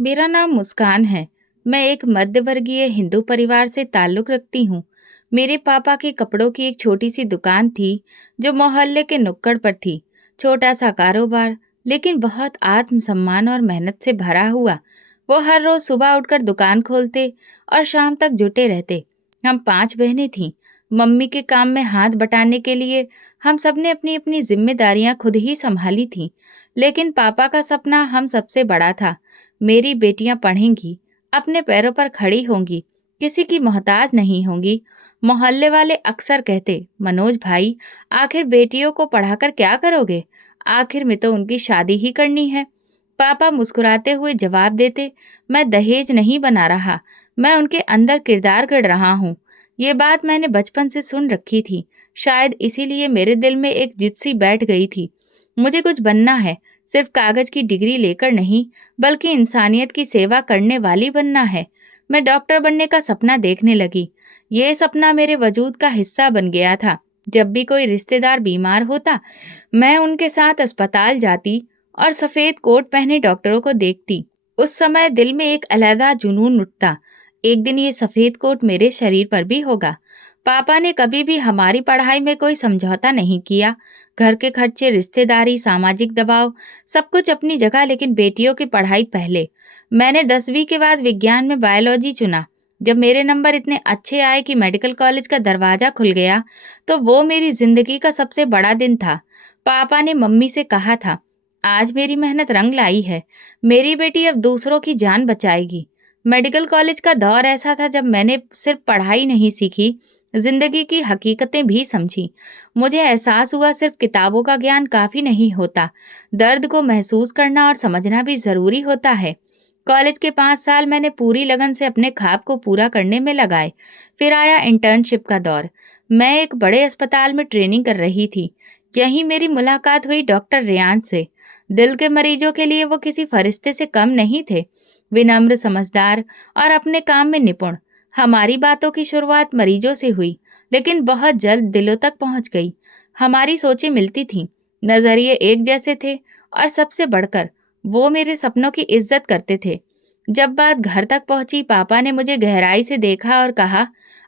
मेरा नाम मुस्कान है। मैं एक मध्यवर्गीय हिंदू परिवार से ताल्लुक़ रखती हूँ। मेरे पापा के कपड़ों की एक छोटी-सी दुकान थी, जो मोहल्ले के नुक्कड़ पर थी। छोटा-सा कारोबार, लेकिन बहुत आत्मसम्मान और मेहनत से भरा हुआ। वो हर रोज़ सुबह उठकर दुकान खोलते और शाम तक जुटे रहते। हम 5 बहनें थीं। मम्मी के काम में हाथ बटाने के लिए हम सबने अपनी-अपनी ज़िम्मेदारियाँ खुद ही सँभाली थीं। लेकिन पापा का सपना हम सबसे बड़ा था। मेरी बेटियां पढ़ेंगी, अपने पैरों पर खड़ी होंगी, किसी की मोहताज नहीं होंगी। मोहल्ले वाले अक्सर कहते, मनोज भाई, आखिर बेटियों को पढ़ाकर क्या करोगे? आखिर में तो उनकी शादी ही करनी है। पापा मुस्कुराते हुए जवाब देते, मैं दहेज नहीं बना रहा, मैं उनके अंदर किरदार गढ़ रहा हूँ। ये बात मैंने बचपन से सुन रखी थी, शायद इसीलिए मेरे दिल में एक जिद सी बैठ गई थी। मुझे कुछ बनना है, सिर्फ कागज की डिग्री लेकर नहीं, बल्कि इंसानियत की सेवा करने वाली बनना है। मैं डॉक्टर बनने का सपना देखने लगी। ये सपना मेरे वजूद का हिस्सा बन गया था। जब भी कोई रिश्तेदार बीमार होता, मैं उनके साथ अस्पताल जाती और सफेद कोट पहने डॉक्टरों को देखती। उस समय दिल में एक अलहदा जुनून उठता, एक दिन ये सफेद कोट मेरे शरीर पर भी होगा। पापा ने कभी भी हमारी पढ़ाई में कोई समझौता नहीं किया। घर के खर्चे, रिश्तेदारी, सामाजिक दबाव, सब कुछ अपनी जगह, लेकिन बेटियों की पढ़ाई पहले। मैंने 10वीं के बाद विज्ञान में बायोलॉजी चुना। जब मेरे नंबर इतने अच्छे आए कि मेडिकल कॉलेज का दरवाजा खुल गया, तो वो मेरी जिंदगी का सबसे बड़ा दिन था। पापा ने मम्मी से कहा था, आज मेरी मेहनत रंग लाई है, मेरी बेटी अब दूसरों की जान बचाएगी। मेडिकल कॉलेज का दौर ऐसा था जब मैंने सिर्फ पढ़ाई नहीं सीखी, जिंदगी की हकीकतें भी समझी। मुझे एहसास हुआ सिर्फ किताबों का ज्ञान काफी नहीं होता, दर्द को महसूस करना और समझना भी जरूरी होता है। कॉलेज के 5 साल मैंने पूरी लगन से अपने ख्वाब को पूरा करने में लगाए। फिर आया इंटर्नशिप का दौर। मैं एक बड़े अस्पताल में ट्रेनिंग कर रही थी। यहीं मेरी मुलाकात हुई डॉक्टर रेयान से। दिल के मरीजों के लिए वो किसी फरिश्ते से कम नहीं थे। विनम्र, समझदार और अपने काम में निपुण। हमारी बातों की शुरुआत मरीजों से हुई, लेकिन बहुत जल्द दिलों तक पहुंच गई। हमारी सोचें मिलती थीं, नजरिए एक जैसे थे, और सबसे बढ़कर वो मेरे सपनों की इज्जत करते थे। जब बात घर तक पहुंची, पापा ने मुझे गहराई से देखा और कहा,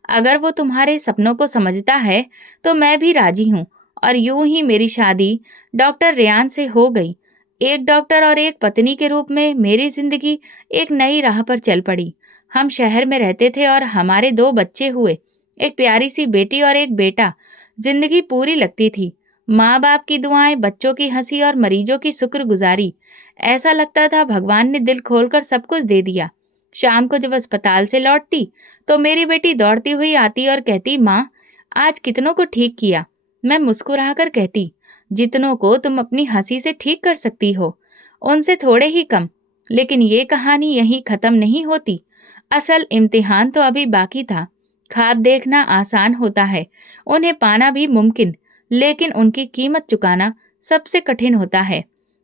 अगर वो तुम्हारे सपनों को समझता है तो मैं भी राजी हूँ। और यूं ही मेरी शादी डॉक्टर रेयान से हो गई। एक डॉक्टर और एक पत्नी के रूप में मेरी जिंदगी एक नई राह पर चल पड़ी। हम शहर में रहते थे और हमारे 2 बच्चे हुए, एक प्यारी सी बेटी और एक बेटा। जिंदगी पूरी लगती थी। माँ बाप की दुआएं, बच्चों की हंसी और मरीजों की शुक्रगुजारी। ऐसा लगता था भगवान ने दिल खोलकर सब कुछ दे दिया। शाम को जब अस्पताल से लौटती, तो मेरी बेटी दौड़ती हुई आती और कहती, माँ, आज कितनों को ठीक किया। मैं मुस्कुराकर कहती, जितनों को तुम अपनी हंसी से ठीक कर सकती हो, उनसे थोड़े ही कम। लेकिन ये कहानी यहीं खत्म नहीं होती। असल इम्तिहान तो अभी बाकी था। ख्वाब देखना आसान होता है, उन्हें पाना भी मुमकिन, लेकिन उनकी कीमत चुकाना सबसे कठिन होता है।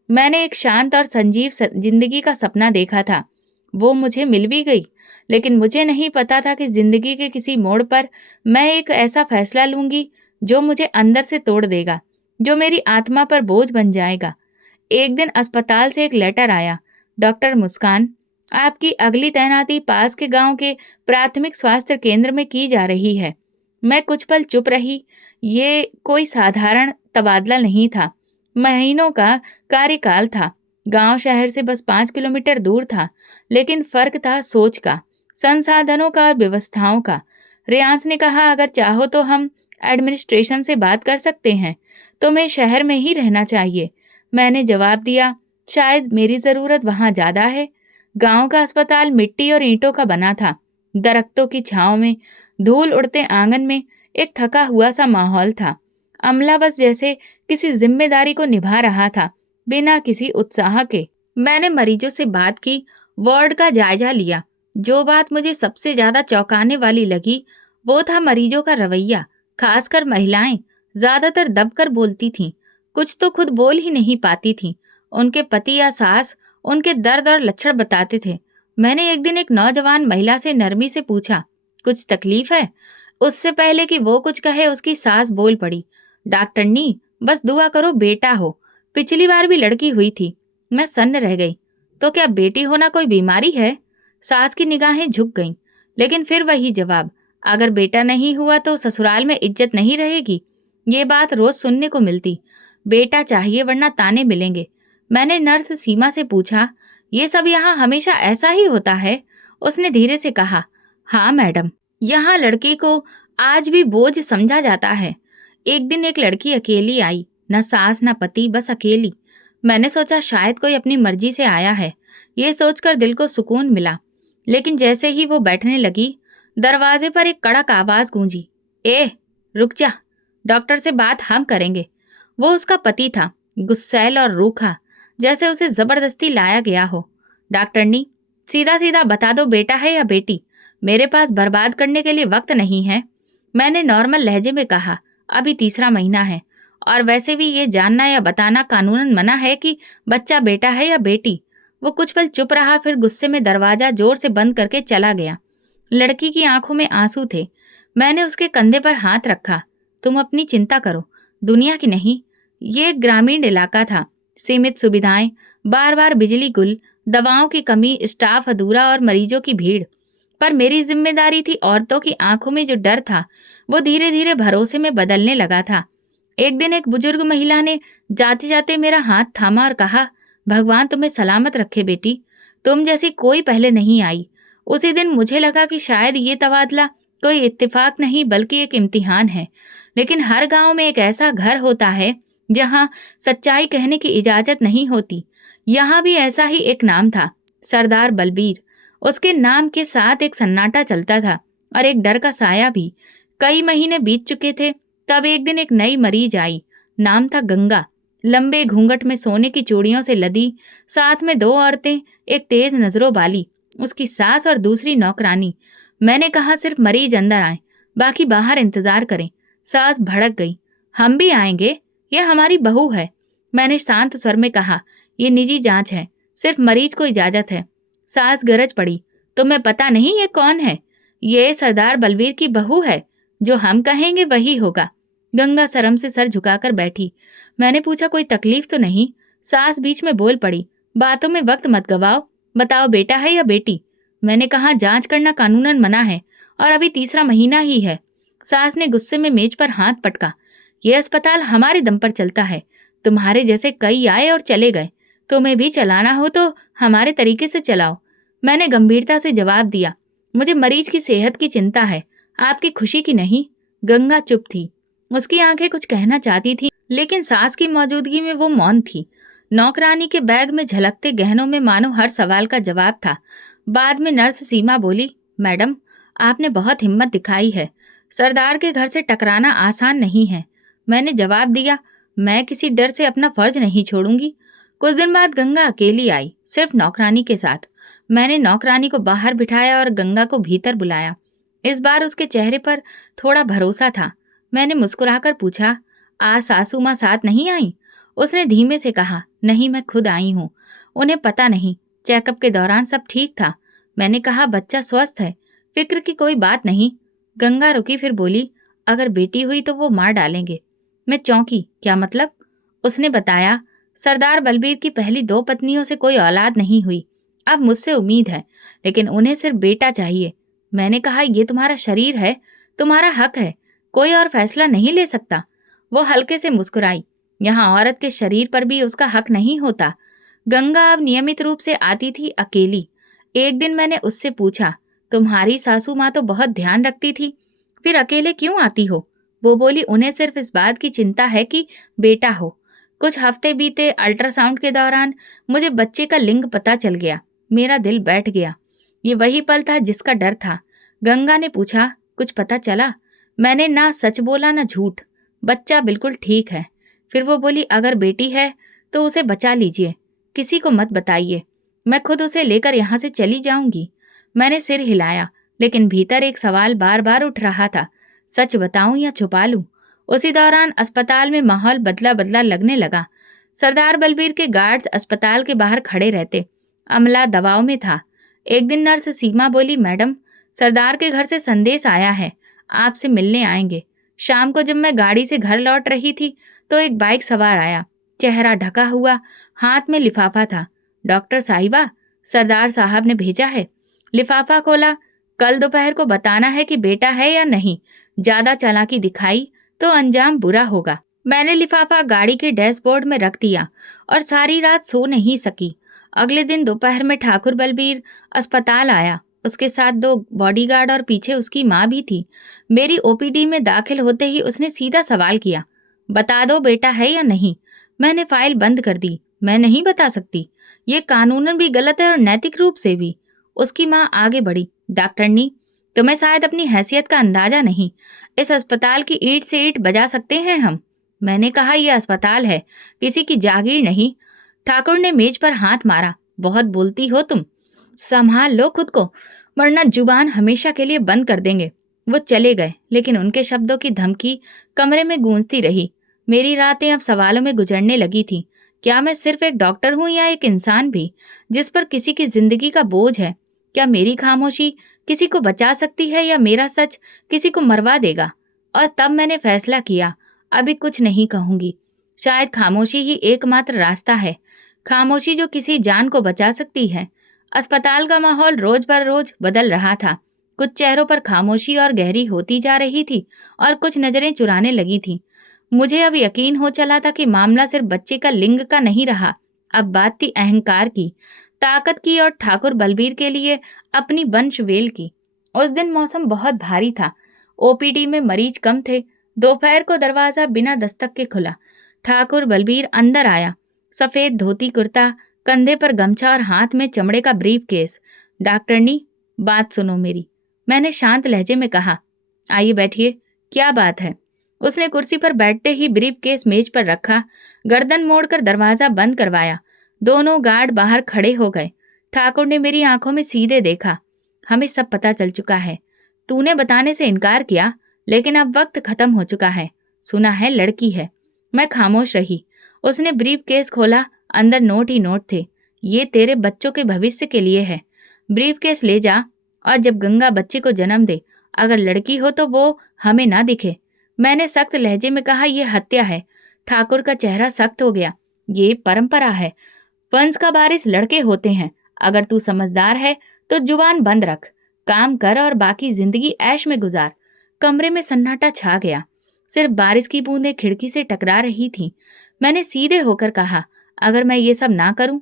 मैंने एक शांत और संजीव जिंदगी का सपना देखा था। वो मुझे मिल भी गई, लेकिन मुझे नहीं पता था कि जिंदगी के किसी मोड़ पर मैं एक ऐसा फैसला लूंगी जो मुझे अंदर से तोड़ देगा, जो मेरी आत्मा पर बोझ बन जाएगा। एक दिन अस्पताल से एक लेटर आया, डॉक्टर मुस्कान, आपकी अगली तैनाती पास के गांव के प्राथमिक स्वास्थ्य केंद्र में की जा रही है। मैं कुछ पल चुप रही। ये कोई साधारण तबादला नहीं था, महीनों का कार्यकाल था। गांव शहर से बस 5 किलोमीटर दूर था, लेकिन फर्क था सोच का, संसाधनों का और व्यवस्थाओं का। रियांस ने कहा, अगर चाहो तो हम एडमिनिस्ट्रेशन से बात कर सकते हैं, तुम्हें शहर में ही रहना चाहिए। मैंने जवाब दिया, शायद मेरी ज़रूरत वहाँ ज़्यादा है। गांव का अस्पताल मिट्टी और ईंटों का बना था। दरख्तों की छांव में, धूल उड़ते आंगन में एक थका हुआ सा माहौल था। अमला बस जैसे किसी जिम्मेदारी को निभा रहा था, बिना किसी उत्साह के। मैंने मरीजों से बात की, वार्ड का जायजा लिया। जो बात मुझे सबसे ज्यादा चौंकाने वाली लगी, वो था मरीजों का रवैया। खासकर महिलाएं ज्यादातर दबकर बोलती थीं, कुछ तो खुद बोल ही नहीं पाती थीं। उनके पति या सास उनके दर्द और लक्षण बताते थे। मैंने एक दिन एक नौजवान महिला से नरमी से पूछा, कुछ तकलीफ है? उससे पहले कि वो कुछ कहे, उसकी सास बोल पड़ी, डॉक्टरनी, बस दुआ करो बेटा हो। पिछली बार भी लड़की हुई थी। मैं सन्न रह गई। तो क्या बेटी होना कोई बीमारी है? सास की निगाहें झुक गईं, लेकिन फिर वही जवाब, अगर बेटा नहीं हुआ तो ससुराल में इज्जत नहीं रहेगी। ये बात रोज सुनने को मिलती। बेटा चाहिए वरना ताने मिलेंगे। मैंने नर्स सीमा से पूछा, ये सब यहाँ हमेशा ऐसा ही होता है? उसने धीरे से कहा, हाँ मैडम, यहाँ लड़की को आज भी बोझ समझा जाता है। एक दिन एक लड़की अकेली आई, न सास न पति, बस अकेली। मैंने सोचा शायद कोई अपनी मर्जी से आया है। ये सोचकर दिल को सुकून मिला। लेकिन जैसे ही वो बैठने लगी, दरवाजे पर एक कड़क आवाज गूंजी, ए, रुक जा, डॉक्टर से बात हम करेंगे। वो उसका पति था, गुस्सैल और रूखा, जैसे उसे जबरदस्ती लाया गया हो। डॉक्टरनी, सीधा सीधा बता दो बेटा है या बेटी, मेरे पास बर्बाद करने के लिए वक्त नहीं है। मैंने नॉर्मल लहजे में कहा, अभी तीसरा महीना है, और वैसे भी ये जानना या बताना कानूनन मना है कि बच्चा बेटा है या बेटी। वो कुछ पल चुप रहा, फिर गुस्से में दरवाजा जोर से बंद करके चला गया। लड़की की आंखों में आंसू थे। मैंने उसके कंधे पर हाथ रखा, तुम अपनी चिंता करो, दुनिया की नहीं। ये एक ग्रामीण इलाका था, सीमित सुविधाएं, बार बार बिजली गुल, दवाओं की कमी, स्टाफ अधूरा और मरीजों की भीड़। पर मेरी जिम्मेदारी थी। औरतों की आंखों में जो डर था वो धीरे धीरे भरोसे में बदलने लगा था। एक दिन एक बुजुर्ग महिला ने जाते जाते मेरा हाथ थामा और कहा, भगवान तुम्हें सलामत रखे बेटी, तुम जैसी कोई पहले नहीं आई। उसी दिन मुझे लगा कि शायद ये तबादला कोई इत्तेफाक नहीं बल्कि एक इम्तिहान है। लेकिन हर गांव में एक ऐसा घर होता है जहां सच्चाई कहने की इजाजत नहीं होती। यहाँ भी ऐसा ही एक नाम था, सरदार बलबीर। उसके नाम के साथ एक सन्नाटा चलता था और एक डर का साया भी। कई महीने बीत चुके थे, तब एक दिन एक नई मरीज आई। नाम था गंगा। लंबे घूंघट में सोने की चूड़ियों से लदी, साथ में दो औरतें, एक तेज नजरों वाली, उसकी सास और दूसरी नौकरानी। मैंने कहा सिर्फ मरीज अंदर आए, बाकी बाहर इंतजार करें। सास भड़क गई, हम भी आएंगे, यह हमारी बहू है। मैंने शांत स्वर में कहा, ये निजी जांच है, सिर्फ मरीज को इजाजत है। सास गरज पड़ी, तुम्हें पता नहीं ये कौन है? ये सरदार बलवीर की बहू है, जो हम कहेंगे वही होगा। गंगा शर्म से सर झुकाकर बैठी। मैंने पूछा, कोई तकलीफ तो नहीं? सास बीच में बोल पड़ी, बातों में वक्त मत गवाओ, बताओ बेटा है या बेटी? मैंने कहा, जांच करना कानूनन मना है और अभी तीसरा महीना ही है। सास ने गुस्से में मेज पर हाथ पटका, ये अस्पताल हमारे दम पर चलता है, तुम्हारे जैसे कई आए और चले गए, तुम्हें भी चलाना हो तो हमारे तरीके से चलाओ। मैंने गंभीरता से जवाब दिया, मुझे मरीज की सेहत की चिंता है, आपकी खुशी की नहीं। गंगा चुप थी, उसकी आंखें कुछ कहना चाहती थी, लेकिन सास की मौजूदगी में वो मौन थी। नौकरानी के बैग में झलकते गहनों में मानो हर सवाल का जवाब था। बाद में नर्स सीमा बोली, मैडम, आपने बहुत हिम्मत दिखाई है, सरदार के घर से टकराना आसान नहीं है। मैंने जवाब दिया, मैं किसी डर से अपना फर्ज नहीं छोड़ूंगी। कुछ दिन बाद गंगा अकेली आई, सिर्फ नौकरानी के साथ। मैंने नौकरानी को बाहर बिठाया और गंगा को भीतर बुलाया। इस बार उसके चेहरे पर थोड़ा भरोसा था। मैंने मुस्कुराकर पूछा, आज सासू माँ साथ नहीं आई? उसने धीमे से कहा, नहीं, मैं खुद आई हूँ। उन्हें पता नहीं, चेकअप के दौरान सब ठीक था। मैंने कहा, बच्चा स्वस्थ है, फिक्र की कोई बात नहीं। गंगा रुकी, फिर बोली, अगर बेटी हुई तो वो मार डालेंगे। मैं चौंकी, क्या मतलब? उसने बताया, सरदार बलबीर की पहली 2 पत्नियों से कोई औलाद नहीं हुई। अब मुझसे उम्मीद है, लेकिन उन्हें सिर्फ बेटा चाहिए। मैंने कहा, ये तुम्हारा शरीर है, तुम्हारा हक है, कोई और फैसला नहीं ले सकता। वो हल्के से मुस्कुराई, यहाँ औरत के शरीर पर भी उसका हक नहीं होता। गंगा अब नियमित रूप से आती थी, अकेली। एक दिन मैंने उससे पूछा, तुम्हारी सासू माँ तो बहुत ध्यान रखती थी, फिर अकेले क्यों आती हो? वो बोली, उन्हें सिर्फ इस बात की चिंता है कि बेटा हो। कुछ हफ्ते बीते, अल्ट्रासाउंड के दौरान मुझे बच्चे का लिंग पता चल गया। मेरा दिल बैठ गया। ये वही पल था जिसका डर था। गंगा ने पूछा, कुछ पता चला? मैंने ना सच बोला ना झूठ, बच्चा बिल्कुल ठीक है। फिर वो बोली, अगर बेटी है तो उसे बचा लीजिए, किसी को मत बताइए, मैं खुद उसे लेकर यहाँ से चली जाऊंगी। मैंने सिर हिलाया, लेकिन भीतर एक सवाल बार बार उठ रहा था, सच बताऊं या छुपा लूं? उसी दौरान अस्पताल में माहौल बदला बदला लगने लगा। सरदार बलबीर के गार्ड्स अस्पताल के बाहर खड़े रहते, अमला दबाव में था। एक दिन नर्स सीमा बोली, मैडम, सरदार के घर से संदेश आया है, आपसे मिलने आएंगे। शाम को जब मैं गाड़ी से घर लौट रही थी तो एक बाइक सवार आया, चेहरा ढका हुआ, हाथ में लिफाफा था। डॉक्टर साहिबा, सरदार साहब ने भेजा है। लिफाफा खोला। कल दोपहर को बताना है कि बेटा है या नहीं। ज्यादा चालाकी दिखाई तो अंजाम बुरा होगा। मैंने लिफाफा गाड़ी के डैशबोर्ड में रख दिया और सारी रात सो नहीं सकी। अगले दिन दोपहर में ठाकुर बलबीर अस्पताल आया। उसके साथ 2 बॉडीगार्ड और पीछे उसकी माँ भी थी। मेरी ओपीडी में दाखिल होते ही उसने सीधा सवाल किया, बता दो बेटा है या नहीं। मैंने फाइल बंद कर दी। मैं नहीं बता सकती, ये कानूनन भी गलत है और नैतिक रूप से भी। उसकी माँ आगे बढ़ी, डॉक्टरनी, तुम्हें शायद अपनी हैसियत का अंदाजा नहीं। इस अस्पताल की ईंट से ईंट बजा सकते हैं हम। मैंने कहा, यह अस्पताल है, किसी की जागीर नहीं। ठाकुर ने मेज पर हाथ मारा, बहुत बोलती हो तुम, संभाल लो खुद को, वरना जुबान हमेशा के लिए बंद कर देंगे। वो चले गए, लेकिन उनके शब्दों की धमकी कमरे में गूंजती रही। मेरी रातें अब सवालों में गुजरने लगी थी। क्या मैं सिर्फ एक डॉक्टर हूं या एक इंसान भी, जिस पर किसी की जिंदगी का बोझ है? क्या मेरी खामोशी किसी को बचा सकती है या मेरा सच किसी को मरवा देगा? और तब मैंने फैसला किया, अभी कुछ नहीं कहूंगी। शायद खामोशी ही एकमात्र रास्ता है, खामोशी जो किसी जान को बचा सकती है। अस्पताल का माहौल रोज पर रोज बदल रहा था। कुछ चेहरों पर खामोशी और गहरी होती जा रही थी और कुछ नजरें चुराने लगी थी। मुझे अब यकीन हो चला था कि मामला सिर्फ बच्चे का लिंग का नहीं रहा, अब बात थी अहंकार की, ताकत की और ठाकुर बलबीर के लिए अपनी वंशवेल की। उस दिन मौसम बहुत भारी था। ओपीडी में मरीज कम थे। दोपहर को दरवाजा बिना दस्तक के खुला। ठाकुर बलबीर अंदर आया। सफेद धोती कुर्ता, कंधे पर गमछा और हाथ में चमड़े का ब्रीफ केस। डॉक्टरनी, बात सुनो मेरी, मैंने शांत लहजे में कहा। आइए बैठिए, क्या बात है? उसने कुर्सी पर बैठते ही ब्रीफ केस मेज पर रखा, गर्दन मोड़कर दरवाजा बंद करवाया। दोनों गार्ड बाहर खड़े हो गए। ठाकुर ने मेरी आंखों में सीधे देखा। हमें सब पता चल चुका है। तूने बताने से इनकार किया, लेकिन अब वक्त खत्म हो चुका है। सुना है लड़की है। मैं खामोश रही। उसने ब्रीफ केस खोला, अंदर नोट ही नोट थे। ये तेरे बच्चों के भविष्य के लिए है। ब्रीफ केस ले जा और जब गंगा बच्चे को जन्म दे, अगर लड़की हो तो वो हमें ना दिखे। मैंने सख्त लहजे में कहा, यह हत्या है। ठाकुर का चेहरा सख्त हो गया। ये परंपरा है, वंश का वारिस लड़के होते हैं। अगर तू समझदार है तो जुबान बंद रख, काम कर और बाकी जिंदगी ऐश में गुजार। कमरे में सन्नाटा छा गया। सिर्फ बारिश की बूंदें खिड़की से टकरा रही थीं। मैंने सीधे होकर कहा, अगर मैं ये सब ना करूं?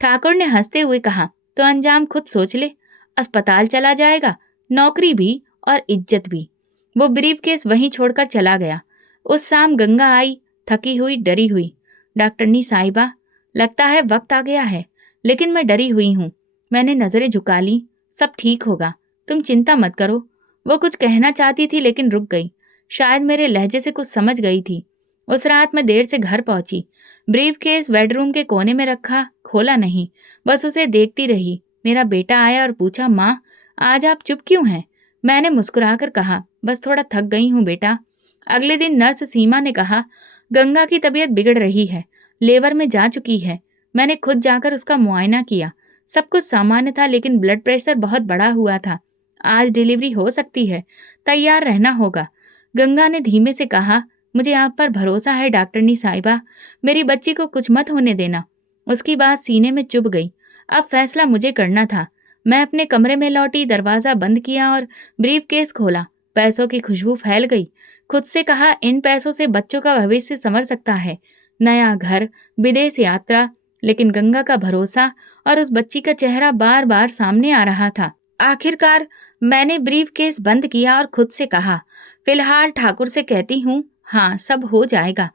ठाकुर ने हंसते हुए कहा, तो अंजाम खुद सोच ले। अस्पताल चला जाएगा, नौकरी भी और इज्जत भी। वो ब्रीफ केस वहीं छोड़कर चला गया। उस शाम गंगा आई, थकी हुई, डरी हुई। डॉक्टरनी साहिबा, लगता है वक्त आ गया है, लेकिन मैं डरी हुई हूँ। मैंने नजरें झुका ली। सब ठीक होगा, तुम चिंता मत करो। वो कुछ कहना चाहती थी लेकिन रुक गई। शायद मेरे लहजे से कुछ समझ गई थी। उस रात मैं देर से घर पहुंची। ब्रीफ केस बेडरूम के कोने में रखा, खोला नहीं, बस उसे देखती रही। मेरा बेटा आया और पूछा, माँ आज आप चुप क्यों हैं? मैंने मुस्कुराकर कहा, बस थोड़ा थक गई हूँ बेटा। अगले दिन नर्स सीमा ने कहा, गंगा की तबीयत बिगड़ रही है, लेबर में जा चुकी है। मैंने खुद जाकर उसका मुआयना किया। सब कुछ सामान्य था, लेकिन ब्लड प्रेशर बहुत बढ़ा हुआ था। आज डिलीवरी हो सकती है, तैयार रहना होगा। गंगा ने धीमे से कहा, मुझे आप पर भरोसा है डॉक्टरनी साहिबा, मेरी बच्ची को कुछ मत होने देना। उसकी बात सीने में चुभ गई। अब फैसला मुझे करना था। मैं अपने कमरे में लौटी, दरवाजा बंद किया और ब्रीफ केस खोला। पैसों की खुशबू फैल गई। खुद से कहा, इन पैसों से बच्चों का भविष्य संवर सकता है। नया घर, विदेश यात्रा। लेकिन गंगा का भरोसा और उस बच्ची का चेहरा बार बार सामने आ रहा था। आखिरकार मैंने ब्रीफ केस बंद किया और खुद से कहा, फिलहाल ठाकुर से कहती हूँ, हाँ सब हो जाएगा।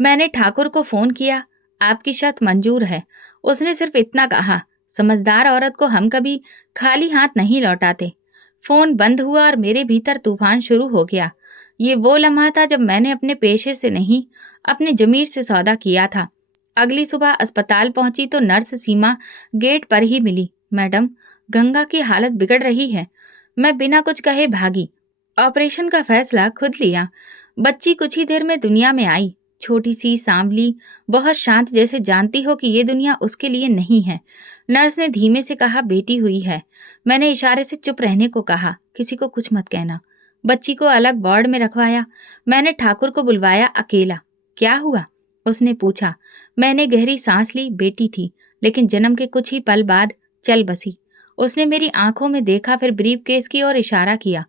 मैंने ठाकुर को फोन किया, आपकी शर्त मंजूर है। उसने सिर्फ इतना कहा, समझदार औरत को हम कभी खाली हाथ नहीं लौटाते। फोन बंद हुआ और मेरे भीतर तूफान शुरू हो गया। ये वो लम्हा था जब मैंने अपने पेशे से नहीं, अपने जमीर से सौदा किया था। अगली सुबह अस्पताल पहुंची तो नर्स सीमा गेट पर ही मिली। मैडम, गंगा की हालत बिगड़ रही है। मैं बिना कुछ कहे भागी। ऑपरेशन का फैसला खुद लिया। बच्ची कुछ ही देर में दुनिया में आई। छोटी सी, सांवली, बहुत शांत, जैसे जानती हो कि ये दुनिया उसके लिए नहीं है। नर्स ने धीमे से कहा, बेटी हुई है। मैंने इशारे से चुप रहने को कहा, किसी को कुछ मत कहना। बच्ची को अलग वार्ड में रखवाया। मैंने ठाकुर को बुलवाया, अकेला। क्या हुआ? उसने पूछा। मैंने गहरी सांस ली। बेटी थी, लेकिन जन्म के कुछ ही पल बाद चल बसी। उसने मेरी आंखों में देखा, फिर ब्रीफकेस की ओर इशारा किया।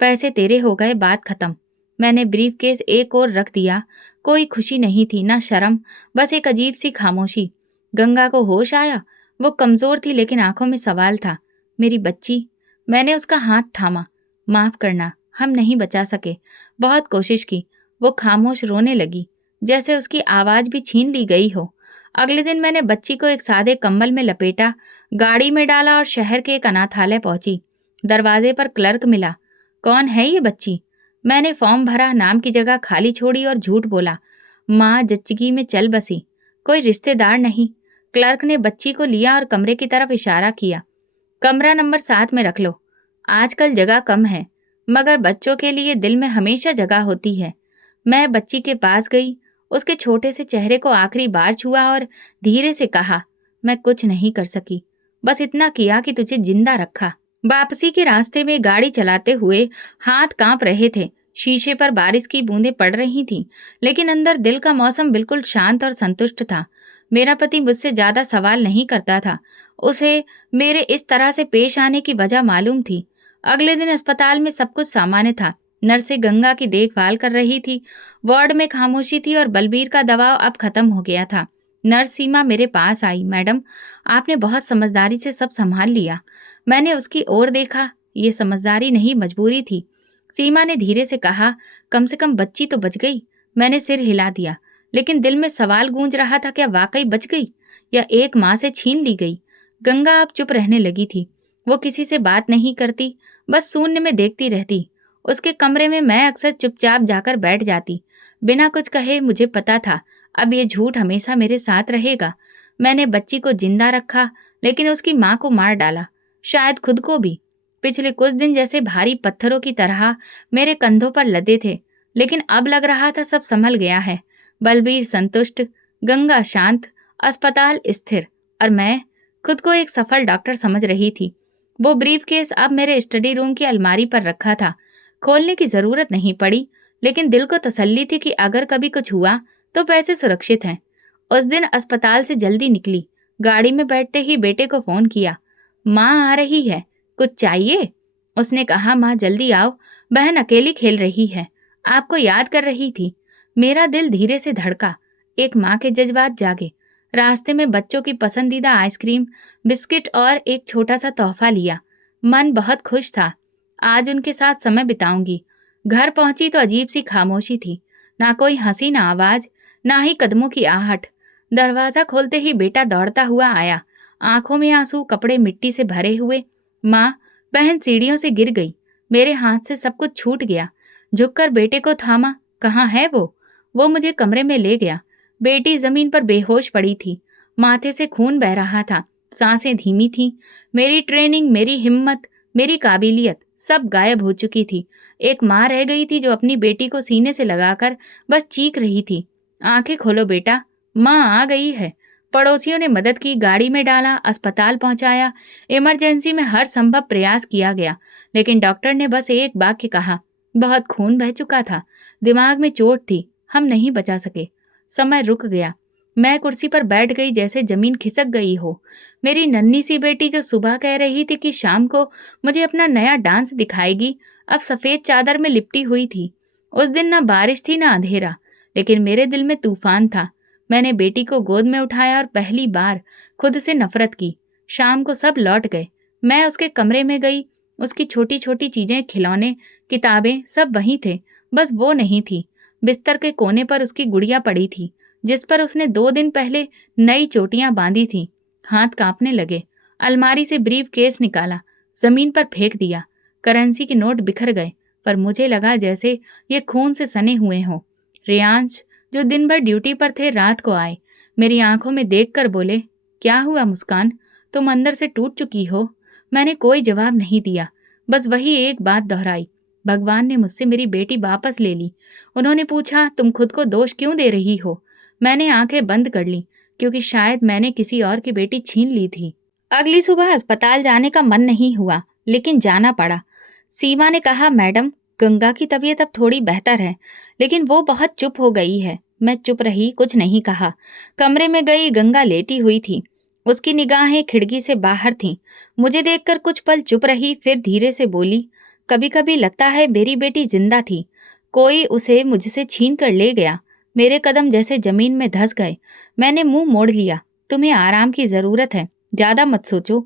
पैसे तेरे हो गए, बात खत्म। मैंने ब्रीफकेस एक और रख दिया। कोई खुशी नहीं थी, ना शर्म, बस एक अजीब सी खामोशी। गंगा को होश आया। वो कमजोर थी लेकिन आंखों में सवाल था। मेरी बच्ची। मैंने उसका हाथ थामा। माफ करना, हम नहीं बचा सके। बहुत कोशिश की। वो खामोश रोने लगी, जैसे उसकी आवाज भी छीन ली गई हो। अगले दिन मैंने बच्ची को एक सादे कंबल में लपेटा, गाड़ी में डाला और शहर के एक अनाथालय पहुंची। दरवाजे पर क्लर्क मिला। कौन है ये बच्ची? मैंने फॉर्म भरा, नाम की जगह खाली छोड़ी और झूठ बोला। माँ जच्चगी में चल बसी। कोई रिश्तेदार नहीं। क्लर्क ने बच्ची को लिया और कमरे की तरफ इशारा किया। कमरा नंबर 7 में रख लो। आजकल जगह कम है, मगर बच्चों के लिए दिल में हमेशा जगह होती है। मैं बच्ची के पास गई, उसके छोटे से चेहरे को आखिरी बार छुआ और धीरे से कहा, मैं कुछ नहीं कर सकी, बस इतना किया कि तुझे जिंदा रखा। वापसी के रास्ते में गाड़ी चलाते हुए हाथ कांप रहे थे। शीशे पर बारिश की बूंदें पड़ रही थीं, लेकिन अंदर दिल का मौसम बिल्कुल शांत और संतुष्ट था। मेरा पति मुझसे ज्यादा सवाल नहीं करता था। उसे मेरे इस तरह से पेश आने की वजह मालूम थी। अगले दिन अस्पताल में सब कुछ सामान्य था। नर्सें गंगा की देखभाल कर रही थी। वार्ड में खामोशी थी और बलबीर का दबाव अब खत्म हो गया था। नर्स सीमा मेरे पास आई। मैडम, आपने बहुत समझदारी से सब संभाल लिया। मैंने उसकी ओर देखा। ये समझदारी नहीं, मजबूरी थी। सीमा ने धीरे से कहा, कम से कम बच्ची तो बच गई। मैंने सिर हिला दिया, लेकिन दिल में सवाल गूंज रहा था, क्या वाकई बच गई या एक माँ से छीन ली गई? गंगा अब चुप रहने लगी थी। वो किसी से बात नहीं करती, बस शून्य में देखती रहती। उसके कमरे में मैं अक्सर चुपचाप जाकर बैठ जाती, बिना कुछ कहे। मुझे पता था अब ये झूठ हमेशा मेरे साथ रहेगा। मैंने बच्ची को जिंदा रखा, लेकिन उसकी माँ को मार डाला, शायद खुद को भी। पिछले कुछ दिन जैसे भारी पत्थरों की तरह मेरे कंधों पर लदे थे, लेकिन अब लग रहा था सब संभल गया है। बलबीर संतुष्ट, गंगा शांत, अस्पताल स्थिर, और मैं खुद को एक सफल डॉक्टर समझ रही थी। वो ब्रीफकेस अब मेरे स्टडी रूम की अलमारी पर रखा था। खोलने की जरूरत नहीं पड़ी, लेकिन दिल को तसल्ली थी कि अगर कभी कुछ हुआ तो पैसे सुरक्षित हैं। उस दिन अस्पताल से जल्दी निकली। गाड़ी में बैठते ही बेटे को फोन किया। माँ आ रही है, कुछ चाहिए? उसने कहा, माँ जल्दी आओ, बहन अकेली खेल रही है, आपको याद कर रही थी। मेरा दिल धीरे से धड़का। एक माँ के जज्बात जागे। रास्ते में बच्चों की पसंदीदा आइसक्रीम, बिस्किट और एक छोटा सा तोहफा लिया। मन बहुत खुश था। आज उनके साथ समय बिताऊंगी। घर पहुंची तो अजीब सी खामोशी थी। ना कोई हंसी, ना आवाज, ना ही कदमों की आहट। दरवाजा खोलते ही बेटा दौड़ता हुआ आया, आंखों में आंसू, कपड़े मिट्टी से भरे हुए। माँ, बहन सीढ़ियों से गिर गई। मेरे हाथ से सब कुछ छूट गया। झुककर बेटे को थामा। कहाँ है वो? वो मुझे कमरे में ले गया। बेटी जमीन पर बेहोश पड़ी थी। माथे से खून बह रहा था। सांसें धीमी थीं। मेरी ट्रेनिंग, मेरी हिम्मत, मेरी काबिलियत सब गायब हो चुकी थी। एक माँ रह गई थी जो अपनी बेटी को सीने से लगाकर बस चीख रही थी, आंखें खोलो बेटा, माँ आ गई है। पड़ोसियों ने मदद की, गाड़ी में डाला, अस्पताल पहुंचाया। इमरजेंसी में हर संभव प्रयास किया गया, लेकिन डॉक्टर ने बस एक वाक्य कहा, बहुत खून बह चुका था, दिमाग में चोट थी, हम नहीं बचा सके। समय रुक गया। मैं कुर्सी पर बैठ गई, जैसे जमीन खिसक गई हो। मेरी नन्ही सी बेटी जो सुबह कह रही थी कि शाम को मुझे अपना नया डांस दिखाएगी, अब सफेद चादर में लिपटी हुई थी। उस दिन ना बारिश थी, ना अंधेरा, लेकिन मेरे दिल में तूफान था। मैंने बेटी को गोद में उठाया और पहली बार खुद से नफरत की। शाम को सब लौट गए। मैं उसके कमरे में गई। उसकी छोटी छोटी चीजें, खिलौने, किताबें सब वहीं थे, बस वो नहीं थी। बिस्तर के कोने पर उसकी गुड़िया पड़ी थी, जिस पर उसने 2 दिन पहले नई चोटियां बांधी थी। हाथ कांपने लगे। अलमारी से ब्रीफ केस निकाला, जमीन पर फेंक दिया। करेंसी के नोट बिखर गए, पर मुझे लगा जैसे ये खून से सने हुए हों। रियांश, जो दिन भर ड्यूटी पर थे, रात को आए। मेरी आंखों में देखकर बोले, क्या हुआ मुस्कान, तुम अंदर से टूट चुकी हो? मैंने कोई जवाब नहीं दिया, बस वही एक बात दोहराई, भगवान ने मुझसे मेरी बेटी वापस ले ली। उन्होंने पूछा, तुम खुद को दोष क्यों दे रही हो? मैंने आंखें बंद कर ली, क्योंकि शायद मैंने किसी और की बेटी छीन ली थी। अगली सुबह अस्पताल जाने का मन नहीं हुआ, लेकिन जाना पड़ा। सीमा ने कहा, मैडम, गंगा की तबीयत अब थोड़ी बेहतर है, लेकिन वो बहुत चुप हो गई है। मैं चुप रही, कुछ नहीं कहा। कमरे में गई, गंगा लेटी हुई थी। उसकी निगाहें खिड़की से बाहर थीं। मुझे देखकर कुछ पल चुप रही, फिर धीरे से बोली, कभी कभी लगता है मेरी बेटी जिंदा थी, कोई उसे मुझसे छीन कर ले गया। मेरे कदम जैसे जमीन में धंस गए। मैंने मुंह मोड़ लिया। तुम्हें आराम की जरूरत है, ज्यादा मत सोचो।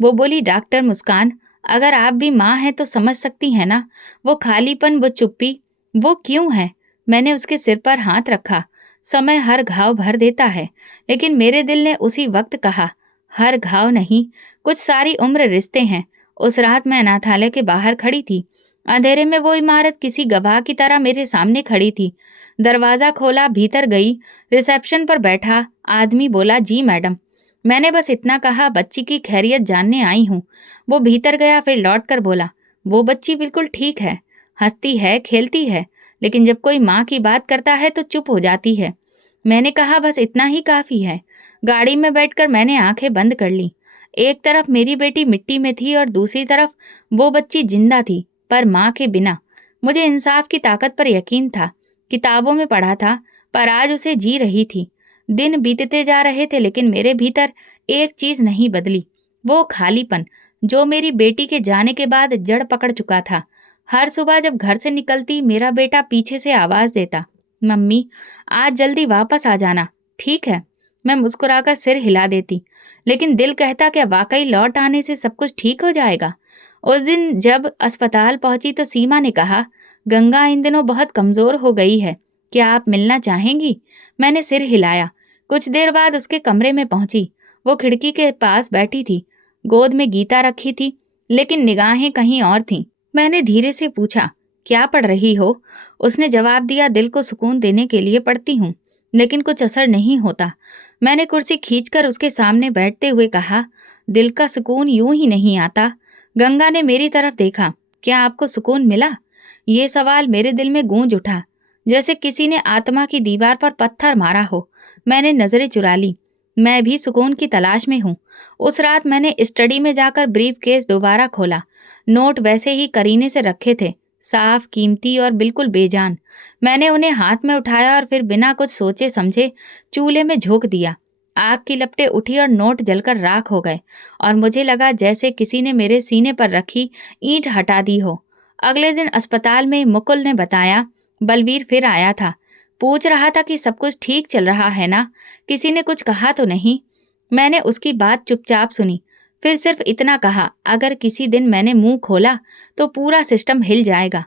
वो बोली, डॉक्टर मुस्कान, अगर आप भी माँ हैं तो समझ सकती हैं ना, वो खालीपन, वो चुप्पी, वो क्यों है। मैंने उसके सिर पर हाथ रखा। समय हर घाव भर देता है, लेकिन मेरे दिल ने उसी वक्त कहा, हर घाव नहीं, कुछ सारी उम्र रिश्ते हैं। उस रात मैं अनाथालय के बाहर खड़ी थी। अंधेरे में वो इमारत किसी गवाह की तरह मेरे सामने खड़ी थी। दरवाजा खोला, भीतर गई। रिसेप्शन पर बैठा आदमी बोला, जी मैडम। मैंने बस इतना कहा, बच्ची की खैरियत जानने आई हूँ। वो भीतर गया, फिर लौट कर बोला, वो बच्ची बिल्कुल ठीक है, हंसती है, खेलती है, लेकिन जब कोई माँ की बात करता है तो चुप हो जाती है। मैंने कहा, बस इतना ही काफी है। गाड़ी में बैठकर मैंने आंखें बंद कर ली। एक तरफ मेरी बेटी मिट्टी में थी और दूसरी तरफ वो बच्ची जिंदा थी, पर माँ के बिना। मुझे इंसाफ की ताकत पर यकीन था। किताबों में पढ़ा था, पर आज उसे जी रही थी। दिन बीतते जा रहे थे, लेकिन मेरे भीतर एक चीज नहीं बदली, वो खालीपन जो मेरी बेटी के जाने के बाद जड़ पकड़ चुका था। हर सुबह जब घर से निकलती, मेरा बेटा पीछे से आवाज देता, मम्मी, आज जल्दी वापस आ जाना, ठीक है। मैं मुस्कुराकर सिर हिला देती, लेकिन दिल कहता, क्या वाकई लौट आने से सब कुछ ठीक हो जाएगा। उस दिन जब अस्पताल पहुंची तो सीमा ने कहा, गंगा इन दिनों बहुत कमजोर हो गई है, क्या आप मिलना चाहेंगी। मैंने सिर हिलाया। कुछ देर बाद उसके कमरे में पहुंची। वो खिड़की के पास बैठी थी, गोद में गीता रखी थी, लेकिन निगाहें कहीं और थीं। मैंने धीरे से पूछा, क्या पढ़ रही हो। उसने जवाब दिया, दिल को सुकून देने के लिए पढ़ती हूँ, लेकिन कुछ असर नहीं होता। मैंने कुर्सी खींचकर उसके सामने बैठते हुए कहा, दिल का सुकून यूं ही नहीं आता। गंगा ने मेरी तरफ देखा, क्या आपको सुकून मिला। ये सवाल मेरे दिल में गूंज उठा, जैसे किसी ने आत्मा की दीवार पर पत्थर मारा हो। मैंने नजरें चुरा ली। मैं भी सुकून की तलाश में हूँ। उस रात मैंने स्टडी में जाकर ब्रीफ केस दोबारा खोला। नोट वैसे ही करीने से रखे थे, साफ, कीमती और बिल्कुल बेजान। मैंने उन्हें हाथ में उठाया और फिर बिना कुछ सोचे समझे चूल्हे में झोंक दिया। आग की लपटें उठी और नोट जलकर राख हो गए, और मुझे लगा जैसे किसी ने मेरे सीने पर रखी ईंट हटा दी हो। अगले दिन अस्पताल में मुकुल ने बताया, बलवीर फिर आया था। पूछ रहा था कि सब कुछ ठीक चल रहा है ना, किसी ने कुछ कहा तो नहीं। मैंने उसकी बात चुपचाप सुनी, फिर सिर्फ इतना कहा, अगर किसी दिन मैंने मुंह खोला तो पूरा सिस्टम हिल जाएगा।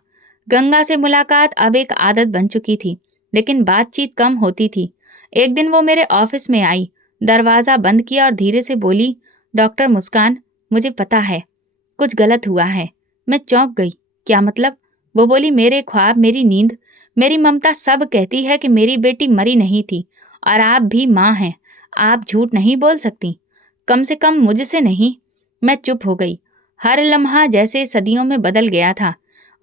गंगा से मुलाकात अब एक आदत बन चुकी थी, लेकिन बातचीत कम होती थी। एक दिन वो मेरे ऑफिस में आई, दरवाजा बंद किया और धीरे से बोली, डॉक्टर मुस्कान, मुझे पता है कुछ गलत हुआ है। मैं चौंक गई। क्या मतलब। वो बोली, मेरे ख्वाब, मेरी नींद, मेरी ममता सब कहती है कि मेरी बेटी मरी नहीं थी, और आप भी माँ हैं, आप झूठ नहीं बोल सकती, कम से कम मुझसे नहीं। मैं चुप हो गई। हर लम्हा जैसे सदियों में बदल गया था।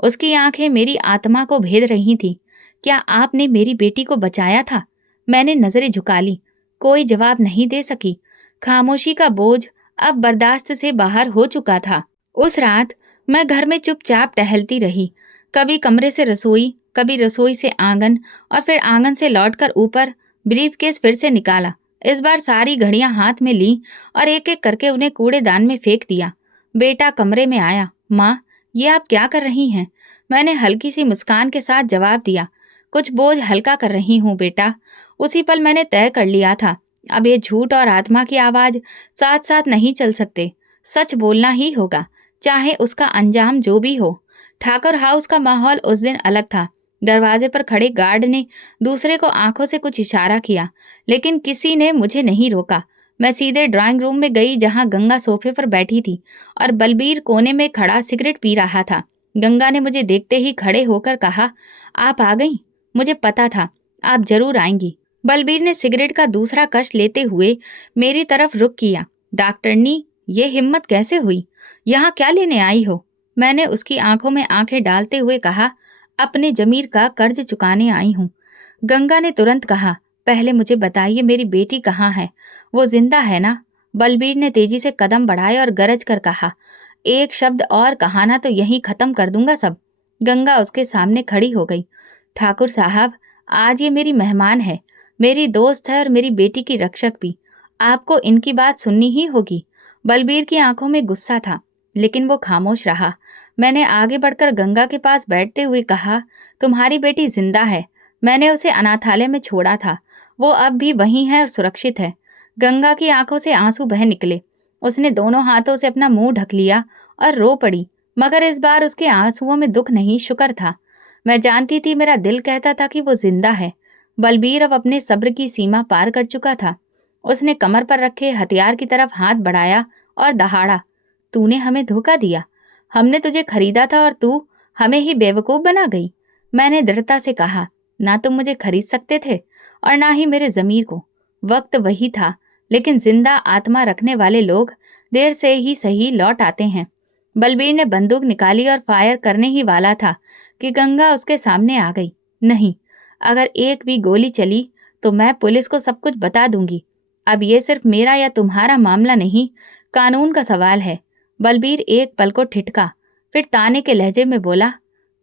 उसकी आंखें मेरी आत्मा को भेद रही थी। क्या आपने मेरी बेटी को बचाया था। मैंने नजरें झुका ली। कोई जवाब नहीं दे सकी। खामोशी का बोझ अब बर्दाश्त से बाहर हो चुका था। उस रात मैं घर में चुपचाप टहलती रही, कभी कमरे से रसोई, कभी रसोई से आंगन, और फिर आंगन से लौटकर ऊपर। ब्रीफकेस फिर से निकाला। इस बार सारी घड़ियां हाथ में ली और एक एक करके उन्हें कूड़ेदान में फेंक दिया। बेटा कमरे में आया। माँ, ये आप क्या कर रही हैं। मैंने हल्की सी मुस्कान के साथ जवाब दिया, कुछ बोझ हल्का कर रही हूँ बेटा। उसी पल मैंने तय कर लिया था, अब ये झूठ और आत्मा की आवाज साथ साथ नहीं चल सकते। सच बोलना ही होगा, चाहे उसका अंजाम जो भी हो। ठाकुर हाउस का माहौल उस दिन अलग था। दरवाजे पर खड़े गार्ड ने दूसरे को आंखों से कुछ इशारा किया, लेकिन किसी ने मुझे नहीं रोका। मैं सीधे ड्राइंग रूम में गई, जहां गंगा सोफे पर बैठी थी और बलबीर कोने में खड़ा सिगरेट पी रहा था। गंगा ने मुझे देखते ही खड़े होकर कहा, आप आ गई। मुझे पता था आप जरूर आएंगी। बलबीर ने सिगरेट का दूसरा कश लेते हुए मेरी तरफ रुख किया। डॉक्टरनी, ये हिम्मत कैसे हुई, यहाँ क्या लेने आई हो। मैंने उसकी आंखों में आंखें डालते हुए कहा, अपने जमीर का कर्ज चुकाने आई हूँ। गंगा ने तुरंत कहा, पहले मुझे बताइए मेरी बेटी कहाँ है, वो जिंदा है ना। बलबीर ने तेजी से कदम बढ़ाए और गरज कर कहा, एक शब्द और कहा ना तो यहीं खत्म कर दूंगा सब। गंगा उसके सामने खड़ी हो गई। ठाकुर साहब, आज ये मेरी मेहमान है, मेरी दोस्त है और मेरी बेटी की रक्षक भी। आपको इनकी बात सुननी ही होगी। बलबीर की आंखों में गुस्सा था, लेकिन वो खामोश रहा। मैंने आगे बढ़कर गंगा के पास बैठते हुए कहा, तुम्हारी बेटी जिंदा है। मैंने उसे अनाथालय में छोड़ा था। वो अब भी वहीं है और सुरक्षित है। गंगा की आंखों से आंसू बह निकले। उसने दोनों हाथों से अपना मुंह ढक लिया और रो पड़ी, मगर इस बार उसके आंसुओं में दुख नहीं, शुक्र था। मैं जानती थी, मेरा दिल कहता था कि वो जिंदा है। बलबीर अब अपने सब्र की सीमा पार कर चुका था। उसने कमर पर रखे हथियार की तरफ हाथ बढ़ाया और दहाड़ा, तूने हमें धोखा दिया। हमने तुझे खरीदा था और तू हमें ही बेवकूफ बना गई। मैंने दृढ़ता से कहा, ना तुम मुझे खरीद सकते थे और ना ही मेरे जमीर को। वक्त वही था, लेकिन जिंदा आत्मा रखने वाले लोग देर से ही सही लौट आते हैं। बलबीर ने बंदूक निकाली और फायर करने ही वाला था कि गंगा उसके सामने आ गई। नहीं, अगर एक भी गोली चली तो मैं पुलिस को सब कुछ बता दूंगी। अब ये सिर्फ मेरा या तुम्हारा मामला नहीं, कानून का सवाल है। बलबीर एक पल को ठिठका, फिर ताने के लहजे में बोला,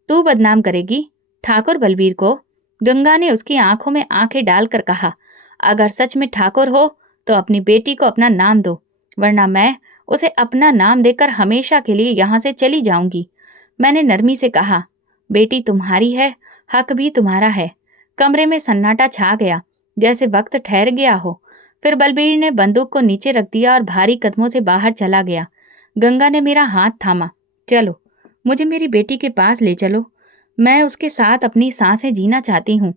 तू बदनाम करेगी ठाकुर बलबीर को? गंगा ने उसकी आंखों में आंखें डालकर कहा, अगर सच में ठाकुर हो तो अपनी बेटी को अपना नाम दो, वरना मैं उसे अपना नाम देकर हमेशा के लिए यहाँ से चली जाऊंगी। मैंने नरमी से कहा, बेटी तुम्हारी है, हक भी तुम्हारा है। कमरे में सन्नाटा छा गया, जैसे वक्त ठहर गया हो। फिर बलबीर ने बंदूक को नीचे रख दिया और भारी कदमों से बाहर चला गया। गंगा ने मेरा हाथ थामा, चलो, मुझे मेरी बेटी के पास ले चलो। मैं उसके साथ अपनी सांसें जीना चाहती हूँ।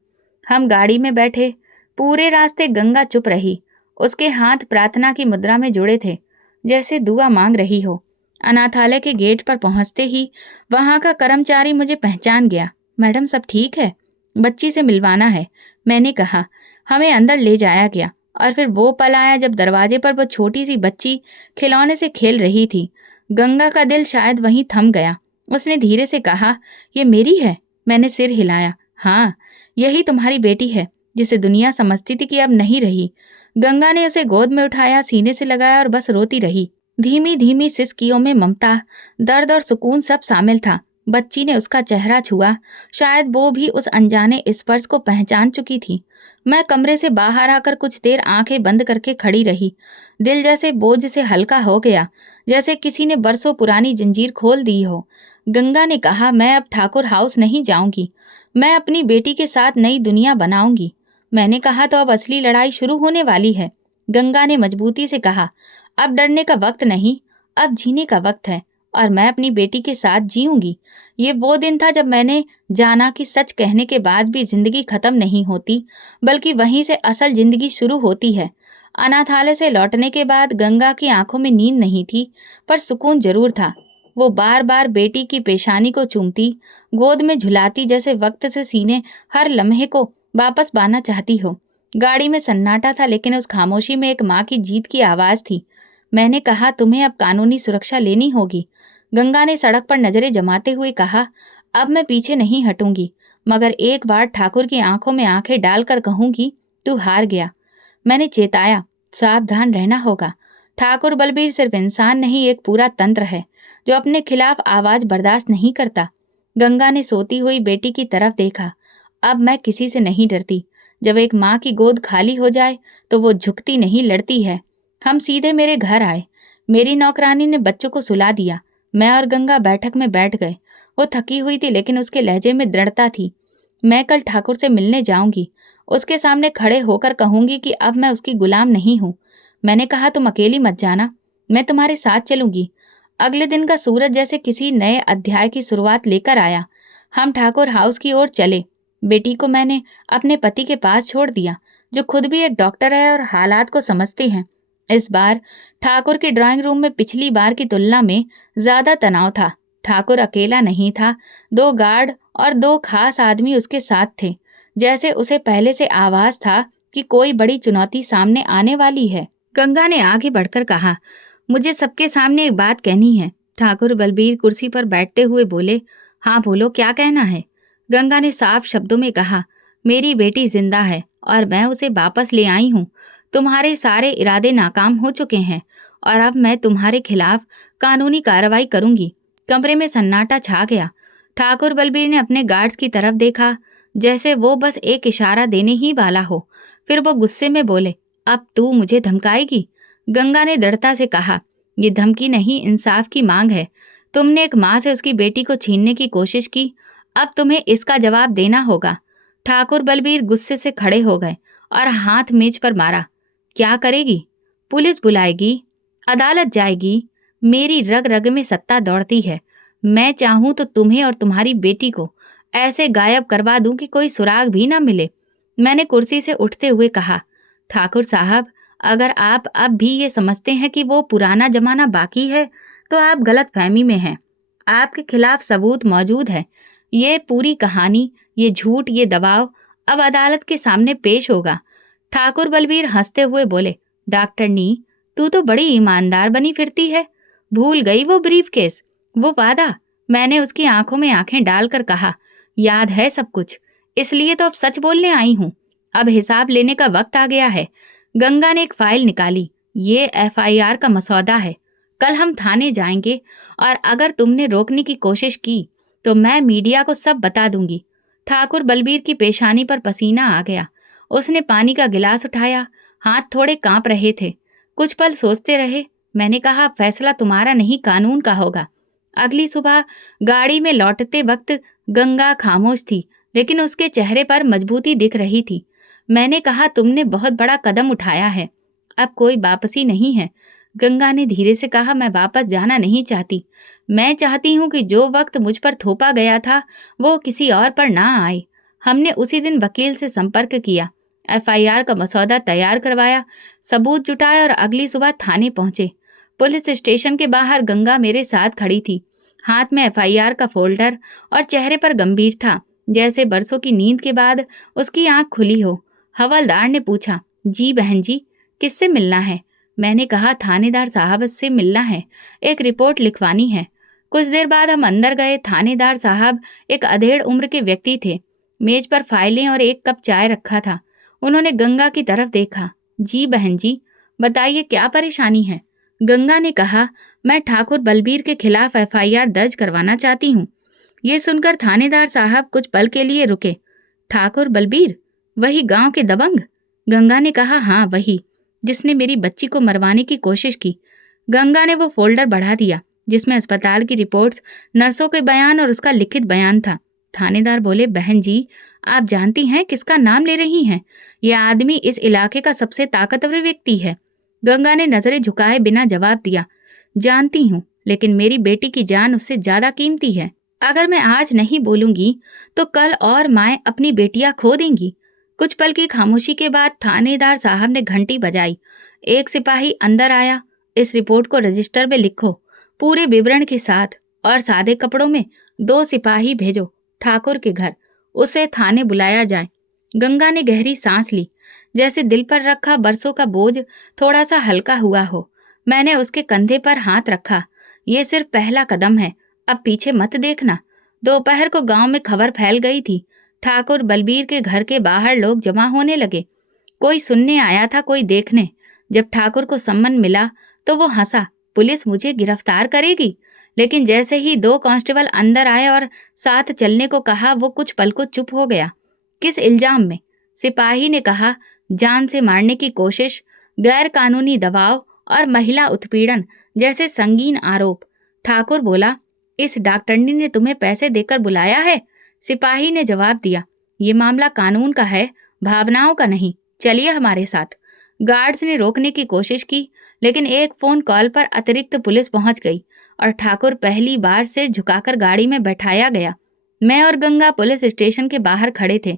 हम गाड़ी में बैठे। पूरे रास्ते गंगा चुप रही। उसके हाथ प्रार्थना की मुद्रा में जुड़े थे, जैसे दुआ मांग रही हो। अनाथालय के गेट पर पहुंचते ही वहां का कर्मचारी मुझे पहचान गया। मैडम, सब ठीक है? बच्ची से मिलवाना है, मैंने कहा। हमें अंदर ले जाया गया और फिर वो पल आया जब दरवाजे पर वो छोटी सी बच्ची खिलौने से खेल रही थी। गंगा का दिल शायद वहीं थम गया। उसने धीरे से कहा, ये मेरी है? मैंने सिर हिलाया। हाँ, यही तुम्हारी बेटी है, जिसे दुनिया समझती थी कि अब नहीं रही। गंगा ने उसे गोद में उठाया, सीने से लगाया और बस रोती रही। धीमी धीमी सिसकियों में ममता, दर्द और सुकून सब शामिल था। बच्ची ने उसका चेहरा छुआ। शायद वो भी उस अनजाने स्पर्श को पहचान चुकी थी। मैं कमरे से बाहर आकर कुछ देर आंखें बंद करके खड़ी रही। दिल जैसे बोझ से हल्का हो गया, जैसे किसी ने बरसों पुरानी जंजीर खोल दी हो। गंगा ने कहा, मैं अब ठाकुर हाउस नहीं जाऊंगी। मैं अपनी बेटी के साथ नई दुनिया बनाऊंगी। मैंने कहा, तो अब असली लड़ाई शुरू होने वाली है। गंगा ने मजबूती से कहा, अब डरने का वक्त नहीं, अब जीने का वक्त है, और मैं अपनी बेटी के साथ जीऊंगी। ये वो दिन था जब मैंने जाना कि सच कहने के बाद भी जिंदगी खत्म नहीं होती, बल्कि वहीं से असल जिंदगी शुरू होती है। अनाथालय से लौटने के बाद गंगा की आंखों में नींद नहीं थी, पर सुकून जरूर था। वो बार बार बेटी की पेशानी को चूमती, गोद में झुलाती, जैसे वक्त से सीने हर लम्हे को वापस पाना चाहती हो। गाड़ी में सन्नाटा था, लेकिन उस खामोशी में एक माँ की जीत की आवाज थी। मैंने कहा, तुम्हें अब कानूनी सुरक्षा लेनी होगी। गंगा ने सड़क पर नजरें जमाते हुए कहा, अब मैं पीछे नहीं हटूंगी, मगर एक बार ठाकुर की आंखों में आंखें डालकर कहूंगी, तू हार गया। मैंने चेताया, सावधान रहना होगा। ठाकुर बलबीर सिर्फ इंसान नहीं, एक पूरा तंत्र है जो अपने खिलाफ आवाज बर्दाश्त नहीं करता। गंगा ने सोती हुई बेटी की तरफ देखा। अब मैं किसी से नहीं डरती। जब एक माँ की गोद खाली हो जाए तो वो झुकती नहीं, लड़ती है। हम सीधे मेरे घर आए। मेरी नौकरानी ने बच्चों को सुला दिया। मैं और गंगा बैठक में बैठ गए। वो थकी हुई थी, लेकिन उसके लहजे में दृढ़ता थी। मैं कल ठाकुर से मिलने जाऊंगी। उसके सामने खड़े होकर कहूंगी कि अब मैं उसकी गुलाम नहीं हूँ। मैंने कहा, तुम अकेली मत जाना, मैं तुम्हारे साथ चलूंगी। अगले दिन का सूरज जैसे किसी नए अध्याय की शुरुआत लेकर आया। हम ठाकुर हाउस की ओर चले। बेटी को मैंने अपने पति के पास छोड़ दिया, जो खुद भी एक डॉक्टर है और हालात को समझते हैं। इस बार ठाकुर के ड्राइंग रूम में पिछली बार की तुलना में ज्यादा तनाव था। ठाकुर अकेला नहीं था, 2 गार्ड और 2 खास आदमी उसके साथ थे। जैसे उसे पहले से आभास था कि कोई बड़ी चुनौती सामने आने वाली है। गंगा ने आगे बढ़कर कहा, मुझे सबके सामने एक बात कहनी है। ठाकुर बलबीर कुर्सी पर बैठते हुए बोले, हाँ बोलो, क्या कहना है? गंगा ने साफ शब्दों में कहा, मेरी बेटी जिंदा है और मैं उसे वापस ले आई हूँ। तुम्हारे सारे इरादे नाकाम हो चुके हैं और अब मैं तुम्हारे खिलाफ कानूनी कार्रवाई करूंगी। कमरे में सन्नाटा छा गया। ठाकुर बलबीर ने अपने गार्ड्स की तरफ देखा, जैसे वो बस एक इशारा देने ही वाला हो। फिर वो गुस्से में बोले, अब तू मुझे धमकाएगी? गंगा ने दृढ़ता से कहा। ये धमकी नहीं, इंसाफ की मांग है। तुमने एक माँ से उसकी बेटी को छीनने की कोशिश की, अब तुम्हें इसका जवाब देना होगा। ठाकुर बलबीर गुस्से से खड़े हो गए और हाथ मेज पर मारा। क्या करेगी? पुलिस बुलाएगी, अदालत जाएगी। मेरी रग रग में सत्ता दौड़ती है। मैं चाहूं तो तुम्हें और तुम्हारी बेटी को ऐसे गायब करवा दूं कि कोई सुराग भी ना मिले। मैंने कुर्सी से उठते हुए कहा, ठाकुर साहब, अगर आप अब भी ये समझते हैं कि वो पुराना जमाना बाकी है, तो आप गलत फहमी में हैं। आपके खिलाफ सबूत मौजूद है। ये पूरी कहानी, ये झूठ, ये दबाव अब अदालत के सामने पेश होगा। ठाकुर बलबीर हंसते हुए बोले, डॉक्टरनी, तू तो बड़ी ईमानदार बनी फिरती है। भूल गई वो ब्रीफकेस, वो वादा? मैंने उसकी आंखों में आंखें डालकर कहा, याद है सब कुछ, इसलिए तो अब सच बोलने आई हूं। अब हिसाब लेने का वक्त आ गया है। गंगा ने एक फाइल निकाली। ये एफआईआर का मसौदा है। कल हम थाने जाएंगे और अगर तुमने रोकने की कोशिश की तो मैं मीडिया को सब बता दूंगी। ठाकुर बलबीर की पेशानी पर पसीना आ गया। उसने पानी का गिलास उठाया। हाथ थोड़े कांप रहे थे। कुछ पल सोचते रहे। मैंने कहा, फैसला तुम्हारा नहीं, कानून का होगा। अगली सुबह गाड़ी में लौटते वक्त गंगा खामोश थी, लेकिन उसके चेहरे पर मजबूती दिख रही थी। मैंने कहा, तुमने बहुत बड़ा कदम उठाया है, अब कोई वापसी नहीं है। गंगा ने धीरे से कहा, मैं वापस जाना नहीं चाहती। मैं चाहती हूँ कि जो वक्त मुझ पर थोपा गया था वो किसी और पर ना आए। हमने उसी दिन वकील से संपर्क किया, एफआईआर का मसौदा तैयार करवाया, सबूत जुटाए और अगली सुबह थाने पहुंचे। पुलिस स्टेशन के बाहर गंगा मेरे साथ खड़ी थी, हाथ में एफआईआर का फोल्डर और चेहरे पर गंभीर था, जैसे बरसों की नींद के बाद उसकी आंख खुली हो। हवलदार ने पूछा, जी बहन जी, किससे मिलना है? मैंने कहा, थानेदार साहब से मिलना है, एक रिपोर्ट लिखवानी है। कुछ देर बाद हम अंदर गए। थानेदार साहब एक अधेड़ उम्र के व्यक्ति थे। मेज पर फाइलें और एक कप चाय रखा था। उन्होंने गंगा की तरफ देखा। जी बहन जी, बताइए क्या परेशानी है? गंगा ने कहा, मैं ठाकुर बलबीर के खिलाफ एफआईआर दर्ज करवाना चाहती हूँ। ये सुनकर थानेदार साहब कुछ पल के लिए रुके। ठाकुर बलबीर, वही गांव के दबंग? गंगा ने कहा, हाँ वही, जिसने मेरी बच्ची को मरवाने की कोशिश की। गंगा ने वो फोल्डर बढ़ा दिया जिसमें अस्पताल की रिपोर्ट्स, नर्सों के बयान और उसका लिखित बयान था। थानेदार बोले, बहन जी, आप जानती हैं किसका नाम ले रही हैं? यह आदमी इस इलाके का सबसे ताकतवर व्यक्ति है। गंगा ने नजरें झुकाए बिना जवाब दिया, जानती हूँ, लेकिन मेरी बेटी की जान उससे ज्यादा कीमती है। अगर मैं आज नहीं बोलूंगी तो कल और माएं अपनी बेटियां खो देंगी। कुछ पल की खामोशी के बाद थानेदार साहब ने घंटी बजाई। एक सिपाही अंदर आया। इस रिपोर्ट को रजिस्टर में लिखो, पूरे विवरण के साथ, और सादे कपड़ों में 2 सिपाही भेजो ठाकुर के घर। उसे थाने बुलाया जाए। गंगा ने गहरी सांस ली, जैसे दिल पर रखा बरसों का बोझ थोड़ा सा हल्का हुआ हो। मैंने उसके कंधे पर हाथ रखा। ये सिर्फ पहला कदम है, अब पीछे मत देखना। दोपहर को गांव में खबर फैल गई थी। ठाकुर बलबीर के घर के बाहर लोग जमा होने लगे। कोई सुनने आया था, कोई देखने। जब ठाकुर को सम्मन मिला तो वो हंसा, पुलिस मुझे गिरफ्तार करेगी। लेकिन जैसे ही 2 कांस्टेबल अंदर आए और साथ चलने को कहा, वो कुछ पल को चुप हो गया। किस इल्जाम में? सिपाही ने कहा, जान से मारने की कोशिश, गैर कानूनी दबाव और महिला उत्पीड़न जैसे संगीन आरोप। ठाकुर बोला, इस डॉक्टरनी ने तुम्हें पैसे देकर बुलाया है? सिपाही ने जवाब दिया, ये मामला कानून का है, भावनाओं का नहीं, चलिए हमारे साथ। गार्ड्स ने रोकने की कोशिश की, लेकिन एक फोन कॉल पर अतिरिक्त पुलिस पहुंच गई और ठाकुर पहली बार सिर झुकाकर गाड़ी में बैठाया गया। मैं और गंगा पुलिस स्टेशन के बाहर खड़े थे।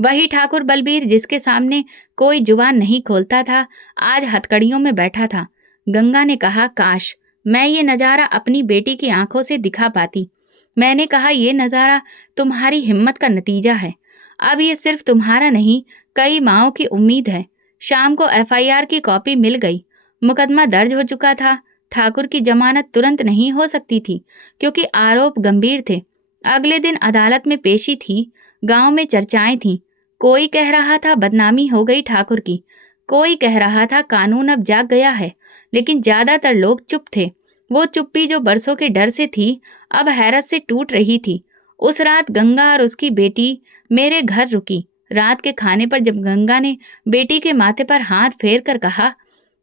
वही ठाकुर बलबीर जिसके सामने कोई जुबान नहीं खोलता था, आज हथकड़ियों में बैठा था। गंगा ने कहा, काश मैं ये नज़ारा अपनी बेटी की आंखों से दिखा पाती। मैंने कहा, ये नज़ारा तुम्हारी हिम्मत का नतीजा है। अब ये सिर्फ तुम्हारा नहीं, कई माँओं की उम्मीद है। शाम को एफआईआर की कॉपी मिल गई। मुकदमा दर्ज हो चुका था। ठाकुर की जमानत तुरंत नहीं हो सकती थी क्योंकि आरोप गंभीर थे। अगले दिन अदालत में पेशी थी। गांव में चर्चाएं थीं। कोई कह रहा था बदनामी हो गई ठाकुर की, कोई कह रहा था कानून अब जाग गया है, लेकिन ज्यादातर लोग चुप थे। वो चुप्पी जो बरसों के डर से थी, अब हैरत से टूट रही थी। उस रात गंगा और उसकी बेटी मेरे घर रुकी। रात के खाने पर जब गंगा ने बेटी के माथे पर हाथ फेर कर कहा,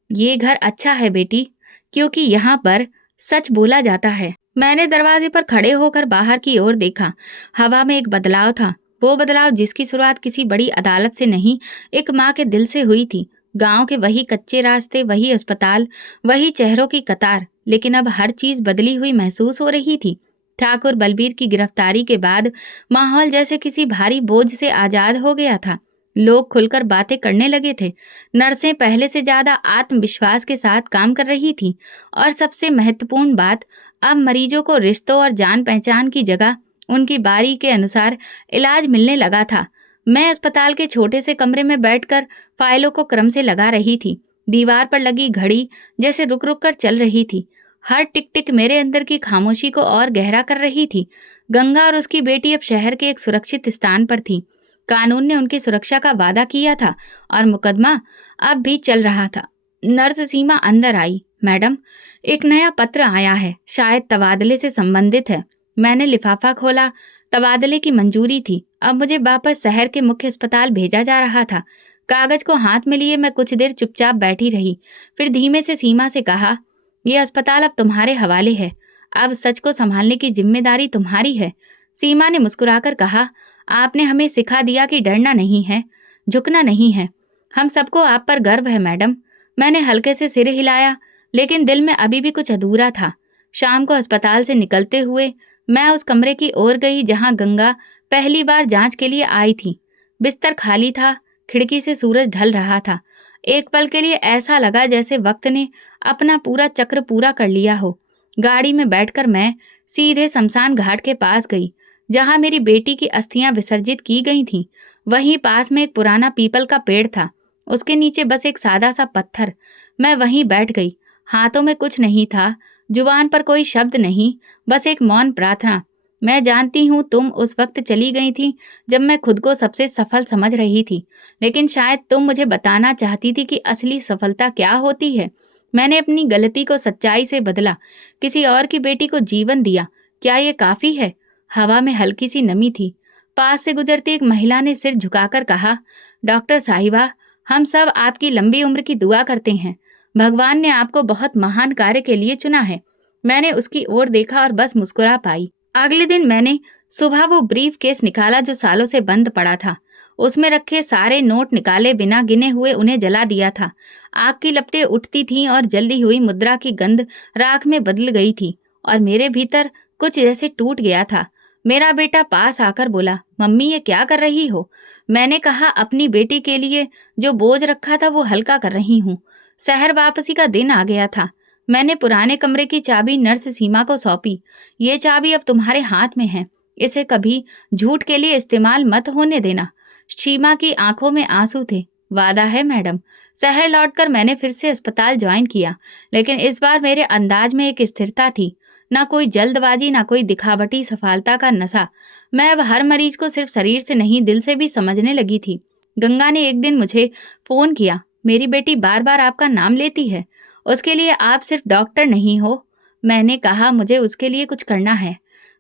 ये घर अच्छा है बेटी, क्योंकि यहाँ पर सच बोला जाता है। मैंने दरवाजे पर खड़े होकर बाहर की ओर देखा। हवा में एक बदलाव था, वो बदलाव जिसकी शुरुआत किसी बड़ी अदालत से नहीं, एक माँ के दिल से हुई थी। गांव के वही कच्चे रास्ते, वही अस्पताल, वही चेहरों की कतार, लेकिन अब हर चीज बदली हुई महसूस हो रही थी। ठाकुर बलबीर की गिरफ्तारी के बाद माहौल जैसे किसी भारी बोझ से आजाद हो गया था। लोग खुलकर बातें करने लगे थे। नर्सें पहले से ज्यादा आत्मविश्वास के साथ काम कर रही थी, और सबसे महत्वपूर्ण बात, अब मरीजों को रिश्तों और जान पहचान की जगह उनकी बारी के अनुसार इलाज मिलने लगा था। मैं अस्पताल के छोटे से कमरे में बैठकर फाइलों को क्रम से लगा रही थी। दीवार पर लगी घड़ी जैसे रुक रुक कर चल रही थी। हर टिक टिक मेरे अंदर की खामोशी को और गहरा कर रही थी। गंगा और उसकी बेटी अब शहर के एक सुरक्षित स्थान पर थी। कानून ने उनकी सुरक्षा का वादा किया था, और मुकदमा अब भी चल रहा था। नर्स सीमा अंदर आई। मैडम, एक नया पत्र आया है, शायद तबादले से संबंधित है। मैंने लिफाफा खोला। तबादले की मंजूरी थी। अब मुझे वापस शहर के मुख्य अस्पताल भेजा जा रहा था। कागज को हाथ में लिए मैं कुछ देर चुपचाप बैठी रही, फिर धीमे से सीमा से कहा, यह अस्पताल अब तुम्हारे हवाले है। अब सच को संभालने की जिम्मेदारी तुम्हारी है। सीमा ने मुस्कुराकर कहा, आपने हमें सिखा दिया कि डरना नहीं है, झुकना नहीं है। हम सबको आप पर गर्व है मैडम। मैंने हल्के से सिर हिलाया, लेकिन दिल में अभी भी कुछ अधूरा था। शाम को अस्पताल से निकलते हुए मैं उस कमरे की ओर गई जहां गंगा पहली बार जांच के लिए आई थी। बिस्तर खाली था, खिड़की से सूरज ढल रहा था। एक पल के लिए ऐसा लगा जैसे वक्त ने अपना पूरा चक्र पूरा कर लिया हो। गाड़ी में बैठकर मैं सीधे शमशान घाट के पास गई, जहां मेरी बेटी की अस्थियां विसर्जित की गई थीं। वहीं पास में एक पुराना पीपल का पेड़ था, उसके नीचे बस एक सादा सा पत्थर। मैं वहीं बैठ गई। हाथों में कुछ नहीं था, जुबान पर कोई शब्द नहीं, बस एक मौन प्रार्थना। मैं जानती हूँ तुम उस वक्त चली गई थी जब मैं खुद को सबसे सफल समझ रही थी, लेकिन शायद तुम मुझे बताना चाहती थी कि असली सफलता क्या होती है। मैंने अपनी गलती को सच्चाई से बदला, किसी और की बेटी को जीवन दिया। क्या ये काफी है? हवा में हल्की सी नमी थी। पास से गुजरती एक महिला ने सिर झुकाकर कहा, डॉक्टर साहिबा, हम सब आपकी लंबी उम्र की दुआ करते हैं। भगवान ने आपको बहुत महान कार्य के लिए चुना है। मैंने उसकी ओर देखा और बस मुस्कुरा पाई। अगले दिन मैंने सुबह वो ब्रीफ केस निकाला जो सालों से बंद पड़ा था। उसमें रखे सारे नोट निकाले बिना गिने हुए उन्हें जला दिया था। आग की लपटें उठती थीं और जल्दी हुई मुद्रा की गंध राख में बदल गई थी, और मेरे भीतर कुछ जैसे टूट गया था। मेरा बेटा पास आकर बोला, मम्मी ये क्या कर रही हो? मैंने कहा, अपनी बेटी के लिए जो बोझ रखा था वो हल्का कर रही हूँ। शहर वापसी का दिन आ गया था। मैंने पुराने कमरे की चाबी नर्स सीमा को सौंपी। ये चाबी अब तुम्हारे हाथ में है, इसे कभी झूठ के लिए इस्तेमाल मत होने देना। सीमा की आंखों में आंसू थे। वादा है मैडम। शहर लौटकर मैंने फिर से अस्पताल ज्वाइन किया, लेकिन इस बार मेरे अंदाज में एक स्थिरता थी। ना कोई जल्दबाजी, ना कोई दिखावटी सफलता का नशा। मैं अब हर मरीज को सिर्फ शरीर से नहीं, दिल से भी समझने लगी थी। गंगा ने एक दिन मुझे फोन किया, मेरी बेटी बार बार आपका नाम लेती है, उसके लिए आप सिर्फ डॉक्टर नहीं हो। मैंने कहा, मुझे उसके लिए कुछ करना है।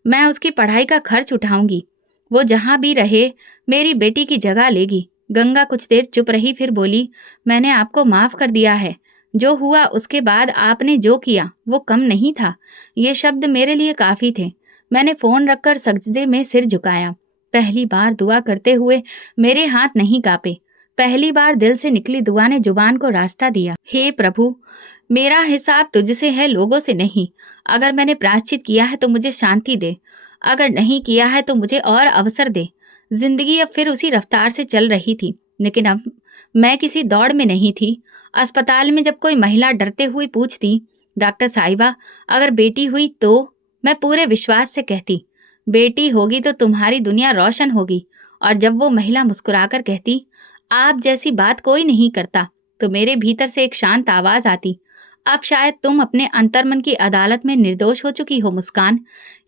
मैं उसकी पढ़ाई का खर्च उठाऊंगी। वो जहां भी रहे मेरी बेटी की जगह लेगी। गंगा कुछ देर चुप रही, फिर बोली, मैंने आपको माफ कर दिया है। जो हुआ उसके बाद आपने जो किया वो कम नहीं था। ये शब्द मेरे लिए काफी थे। मैंने फोन रखकर सजदे में सिर झुकाया। पहली बार दुआ करते हुए मेरे हाथ नहीं कांपे। पहली बार दिल से निकली दुआ ने जुबान को रास्ता दिया। हे प्रभु, मेरा हिसाब तुझसे है, लोगों से नहीं। अगर मैंने प्रायश्चित किया है तो मुझे शांति दे, अगर नहीं किया है तो मुझे और अवसर दे। जिंदगी अब फिर उसी रफ्तार से चल रही थी, लेकिन अब मैं किसी दौड़ में नहीं थी। अस्पताल में जब कोई महिला डरते हुए पूछती, डॉक्टर साहिबा अगर बेटी हुई तो, मैं पूरे विश्वास से कहती, बेटी होगी तो तुम्हारी दुनिया रोशन होगी। और जब वो महिला मुस्कुराकर कहती, आप जैसी बात कोई नहीं करता, तो मेरे भीतर से एक शांत आवाज आती, अब शायद तुम अपने अंतर्मन की अदालत में निर्दोष हो चुकी हो मुस्कान।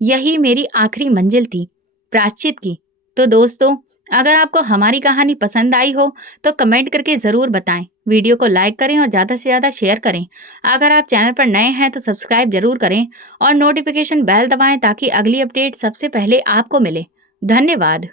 यही मेरी आखिरी मंजिल थी, प्रायश्चित की। तो दोस्तों, अगर आपको हमारी कहानी पसंद आई हो तो कमेंट करके ज़रूर बताएं। वीडियो को लाइक करें और ज़्यादा से ज़्यादा शेयर करें। अगर आप चैनल पर नए हैं तो सब्सक्राइब जरूर करें और नोटिफिकेशन बेल दबाएं ताकि अगली अपडेट सबसे पहले आपको मिले। धन्यवाद।